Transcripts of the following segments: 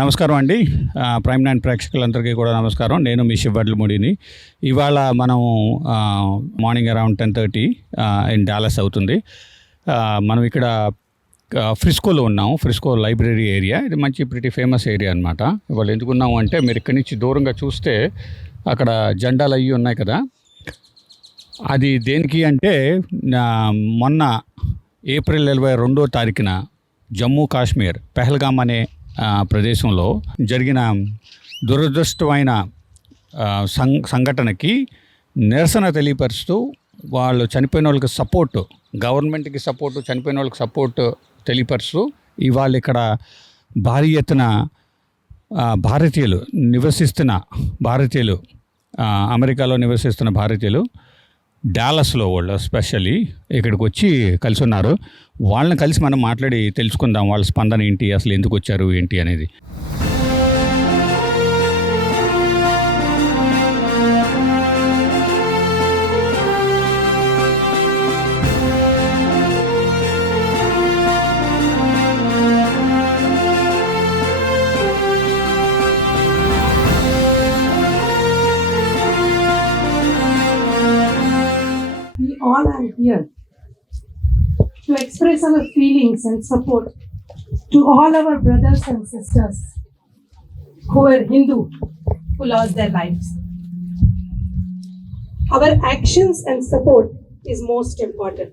నమస్కారం అండి. Prime nine ప్రేక్షకులందరికీ కూడా నమస్కారం. నేను మీ శివడ్లముడిని. ఇవాళ మనం మార్నింగ్ అరౌండ్ 10:30 ఇన్ డాలస్ అవుతుంది. మనం ఇక్కడ ఫ్రిస్కోలో ఉన్నాము. Frisco library area. ఇది మంచి ప్రిటీ ఫేమస్ ఏరియా అనమాట. ఇవాళ ఎందుకున్నాము అంటే, మీరు ఇక్కడి నుంచి దూరంగా చూస్తే అక్కడ జెండాలు అయ్యి ఉన్నాయి కదా, అది దేనికి అంటే మొన్న ఏప్రిల్ 22వ తారీఖున జమ్మూ కాశ్మీర్ పెహల్గామ్ అనే ప్రదేశంలో జరిగిన దురదృష్టమైన సంఘటనకి నిరసన తెలియపరుస్తూ వాళ్ళు చనిపోయిన వాళ్ళకి సపోర్టు, గవర్నమెంట్కి సపోర్టు, చనిపోయిన వాళ్ళకి సపోర్టు తెలియపరుస్తూ ఇవాళ ఇక్కడ భారీ ఎత్తున భారతీయులు అమెరికాలో నివసిస్తున్న భారతీయులు డాలస్లో వాళ్ళు స్పెషల్లీ ఇక్కడికి వచ్చి కలిసి ఉన్నారు. వాళ్ళని కలిసి మనం మాట్లాడి తెలుసుకుందాం వాళ్ళ స్పందన ఏంటి, అసలు ఎందుకు వచ్చారు ఏంటి అనేది. We all are here to express our feelings and support to all our brothers and sisters who are Hindu, who lost their lives. Our actions and support is most important.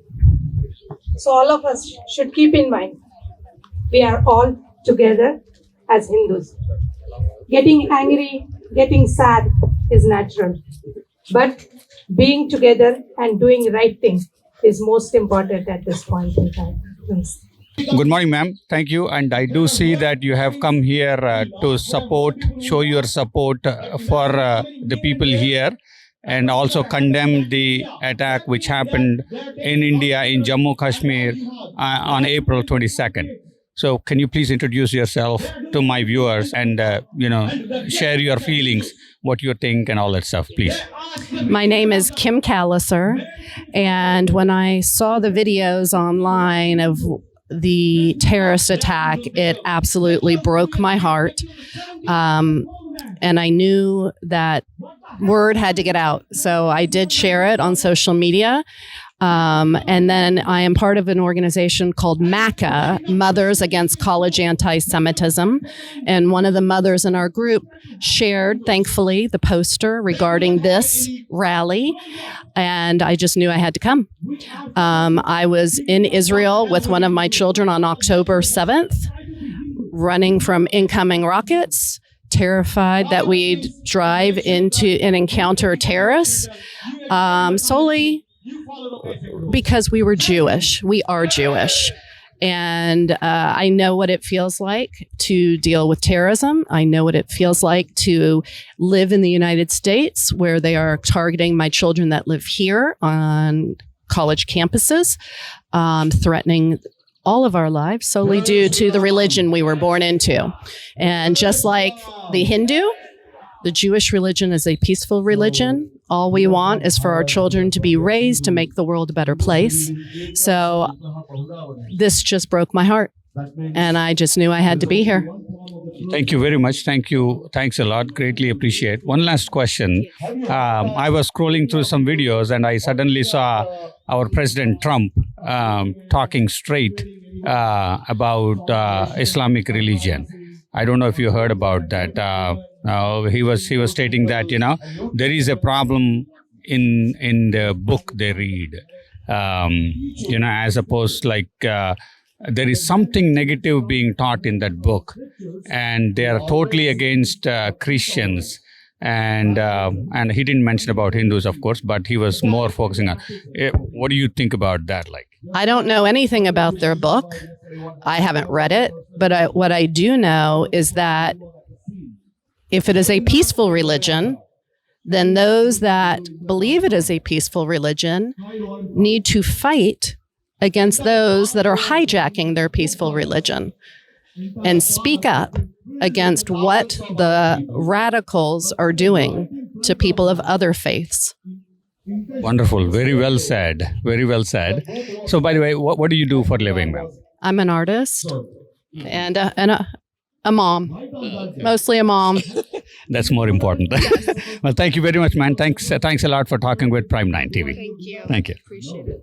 So all of us should keep in mind, we are all together as Hindus. Getting angry, getting sad is natural. But being together and doing right thing is most important at this point in time. Please. Good morning, ma'am. Thank you. And I do see that you have come here to show your support for the people here, and also condemn the attack which happened in India in Jammu Kashmir on April 22nd. So can you please introduce yourself to my viewers and, share your feelings, what you think and all that stuff, please. My name is Kim Calliser, and when I saw the videos online of the terrorist attack, it absolutely broke my heart. And I knew that word had to get out. So I did share it on social media. And then I am part of an organization called MACA, Mothers Against College Anti-Semitism. And one of the mothers in our group shared, thankfully, the poster regarding this rally. And I just knew I had to come. I was in Israel with one of my children on October 7th, running from incoming rockets, terrified that we'd drive into and encounter terrorists, solely because we were Jewish. We are Jewish. And I know what it feels like to deal with terrorism. I know what it feels like to live in the United States, where they are targeting my children that live here on college campuses, threatening all of our lives solely due to the religion we were born into. And just like the Hindu, the Jewish religion is a peaceful religion. All we want is for our children to be raised to make the world a better place. So this just broke my heart, and I just knew I had to be here. Thank you very much. Thank you. Thanks a lot. Greatly appreciate. One last question. I was scrolling through some videos and I suddenly saw our President Trump talking straight about Islamic religion. I don't know if you heard about that. He was stating that, there is a problem in the book they read, as opposed like there is something negative being taught in that book, and they are totally against Christians. And he didn't mention about Hindus, of course, but he was more focusing on. What do you think about that? Like, I don't know anything about their book. I haven't read it, but what I do know is that if it is a peaceful religion, then those that believe it is a peaceful religion need to fight against those that are hijacking their peaceful religion and speak up against what the radicals are doing to people of other faiths. Wonderful. Very well said. Very well said. So, by the way, what do you do for a living, ma'am? I'm an artist and A mom, mostly a mom. That's more important. Well, thank you very much, man. Thanks a lot for talking with Prime 9 TV. Thank you. Thank you. Appreciate it.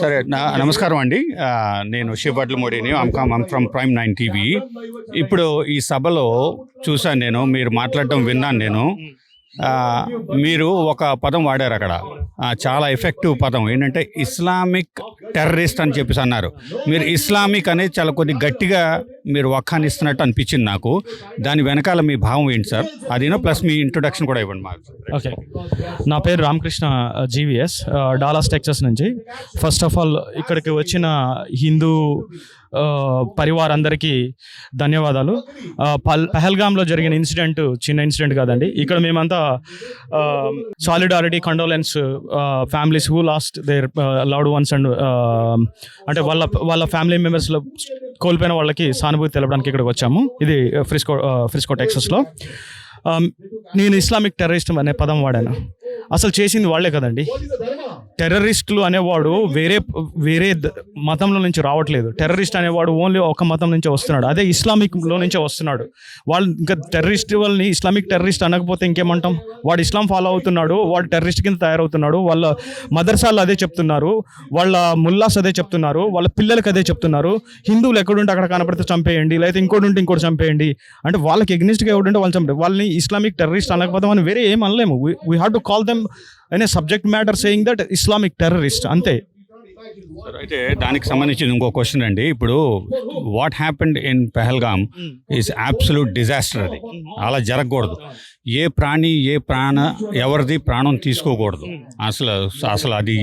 సరే నమస్కారం అండి, నేను శివడ్ల మోడీని. I'm from prime 9 టీవీ. ఇప్పుడు ఈ సభలో చూశాను నేను, మీరు మాట్లాడటం విన్నాను నేను. మీరు ఒక పదం వాడారు అక్కడ, చాలా ఎఫెక్టివ్ పదం ఏంటంటే ఇస్లామిక్ టెర్రరిస్ట్ అని చెప్పేసి అన్నారు. మీరు ఇస్లామిక్ అనేది చాలా కొద్ది గట్టిగా మీరు వక్కాన్ని ఇస్తున్నట్టు అనిపించింది నాకు. దాని వెనకాల మీ భావం ఏంటి సార్? అదేనో ప్లస్ మీ ఇంట్రొడక్షన్ కూడా ఇవ్వండి మాకు. ఓకే, నా పేరు రామకృష్ణ, జీవీఎస్, డాలస్ టెక్సస్ నుంచి. ఫస్ట్ ఆఫ్ ఆల్ ఇక్కడికి వచ్చిన హిందూ పరివార్ అందరికీ ధన్యవాదాలు. పహల్గామ్లో జరిగిన ఇన్సిడెంట్ చిన్న ఇన్సిడెంట్ కాదండి. ఇక్కడ మేమంతా solidarity, condolence families who lost their loved ones and అంటే వాళ్ళ ఫ్యామిలీ మెంబర్స్లో కోల్పోయిన వాళ్ళకి సానుభూతి తెలపడానికి ఇక్కడికి వచ్చాము. ఇది ఫ్రిస్కో టెక్సస్లో. నేను ఇస్లామిక్ టెర్రరిస్ట్ అనే పదం వాడాను. అసలు చేసింది వాళ్ళే కదండి. టెర్రరిస్టులు అనేవాడు వేరే మతంలో నుంచి రావట్లేదు. టెర్రరిస్ట్ అనేవాడు ఓన్లీ ఒక మతం నుంచే వస్తున్నాడు, అదే ఇస్లామిక్లో నుంచే వస్తున్నాడు. వాళ్ళు ఇంకా టెర్రరిస్ట్ వాళ్ళని ఇస్లామిక్ టెర్రరిస్ట్ అనకపోతే ఇంకేమంటాం? వాడు ఇస్లాం ఫాలో అవుతున్నాడు, వాడు టెర్రరిస్ట్ కింద తయారవుతున్నాడు. వాళ్ళ మదర్సాలు అదే చెప్తున్నారు, వాళ్ళ ముల్లాస్ అదే చెప్తున్నారు, వాళ్ళ పిల్లలకి అదే చెప్తున్నారు. హిందువులు ఎక్కడుంటే అక్కడ కనపడితే చంపేయండి, లేకపోతే ఇంకోటి ఉంటే ఇంకోటి చంపేయండి. అంటే వాళ్ళకి ఎగ్నిస్ట్గా ఎవడుంటే వాళ్ళు చంపే వాళ్ళని ఇస్లామిక్ టెర్రరిస్ట్ అనకపోతే మనం వేరే ఏం అనలేము. We have to call them అనే subject matter saying that Islamic terrorist, అంతే. అయితే దానికి సంబంధించి ఇంకో క్వశ్చన్ అండి. ఇప్పుడు what happened in Pahalgam is absolute disaster. అది అలా జరగకూడదు. ఎవరిది ప్రాణం తీసుకోకూడదు అసలు అది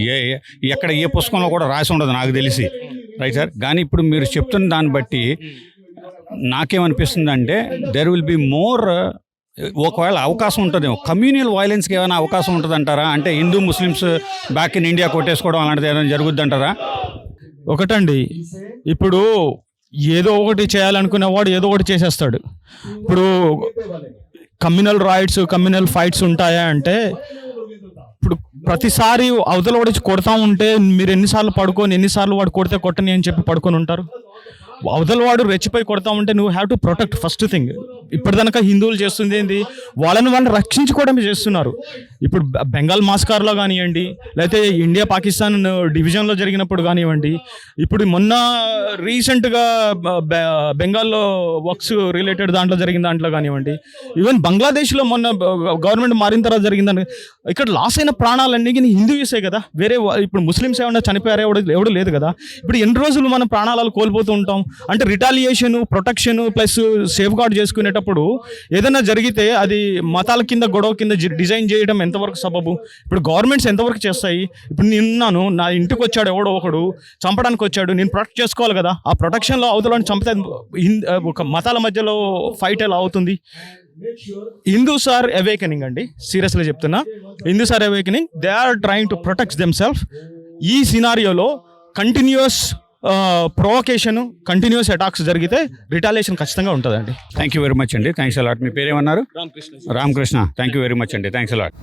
ఎక్కడ ఏ పుస్తకంలో కూడా రాసి ఉండదు నాకు తెలిసి, రైట్ సార్? కానీ ఇప్పుడు మీరు చెప్తున్న దాన్ని బట్టి నాకేమనిపిస్తుంది అంటే దెర్ విల్ బి మోర్, ఒకవేళ అవకాశం ఉంటుందేమో కమ్యూనల్ వైలెన్స్కి ఏమైనా అవకాశం ఉంటుంది అంటారా? అంటే Hindu Muslims back in India కొట్టేసుకోవడం అలాంటిది ఏమైనా జరుగుద్ది అంటారా? ఒకటండి, ఇప్పుడు ఏదో ఒకటి చేయాలనుకునేవాడు ఏదో ఒకటి చేసేస్తాడు. ఇప్పుడు కమ్యూనల్ రైట్స్, కమ్యూనల్ ఫైట్స్ ఉంటాయా అంటే, ఇప్పుడు ప్రతిసారి అవతల వాడు కొడతా ఉంటే మీరు ఎన్నిసార్లు వాడు కొడితే కొట్టని అని చెప్పి పడుకొని ఉంటారు? అవతల వాడు రెచ్చిపోయి కొడతా ఉంటే నువ్వు have to protect. First thing, ఇప్పటిదాకా హిందువులు చేస్తుంది ఏంది? వాళ్ళని రక్షించుకోవడమే చేస్తున్నారు. ఇప్పుడు బెంగాల్ మాస్కార్లో కానివ్వండి, లేకపోతే ఇండియా పాకిస్తాన్ డివిజన్లో జరిగినప్పుడు కానివ్వండి, ఇప్పుడు మొన్న రీసెంట్గా బెంగాల్లో వర్క్స్ రిలేటెడ్ జరిగిన దాంట్లో కానివ్వండి, ఈవెన్ బంగ్లాదేశ్లో మొన్న గవర్నమెంట్ మారిన తర్వాత జరిగిందని, ఇక్కడ లాస్ అయిన ప్రాణాలన్నీ హిందూసే కదా. వేరే ఇప్పుడు ముస్లిమ్స్ ఏమన్నా చనిపోయారు ఎవడు లేదు కదా. ఇప్పుడు ఎన్ని రోజులు మనం ప్రాణాలు కోల్పోతూ ఉంటాం? అంటే retaliation, protection plus safeguard చేసుకునేటప్పుడు ఏదైనా జరిగితే అది మతాల కింద, గొడవ కింద డిజైన్ చేయడం ఎంతవరకు సబబు? ఇప్పుడు గవర్నమెంట్స్ ఎంతవరకు చేస్తాయి? ఇప్పుడు నేనున్నాను, నా ఇంటికి వచ్చాడు ఎవడో ఒకడు, చంపడానికి వచ్చాడు, నేను ప్రొటెక్ట్ చేసుకోవాలి కదా. ఆ ప్రొటెక్షన్లో అవతలని చంపితే ఒక మతాల మధ్యలో ఫైట్ ఎలా అవుతుంది? హిందూస్ ఆర్ అవేకనింగ్ అండి, సీరియస్లీ చెప్తున్నా. Hindus are awakening, they are trying to protect themselves. ఈ సినారియోలో కంటిన్యూస్ ప్రొవొకేషన్, కంటిన్యూస్ అటాక్స్ జరిగితే రిటాలియేషన్ ఖచ్చితంగా ఉంటుందండి. థ్యాంక్ యూ వెరీ మచ్ అండి. Thanks a lot. మీ పేరేమన్నారు? Ramakrishna. Thank you very much అండి. Thanks allot.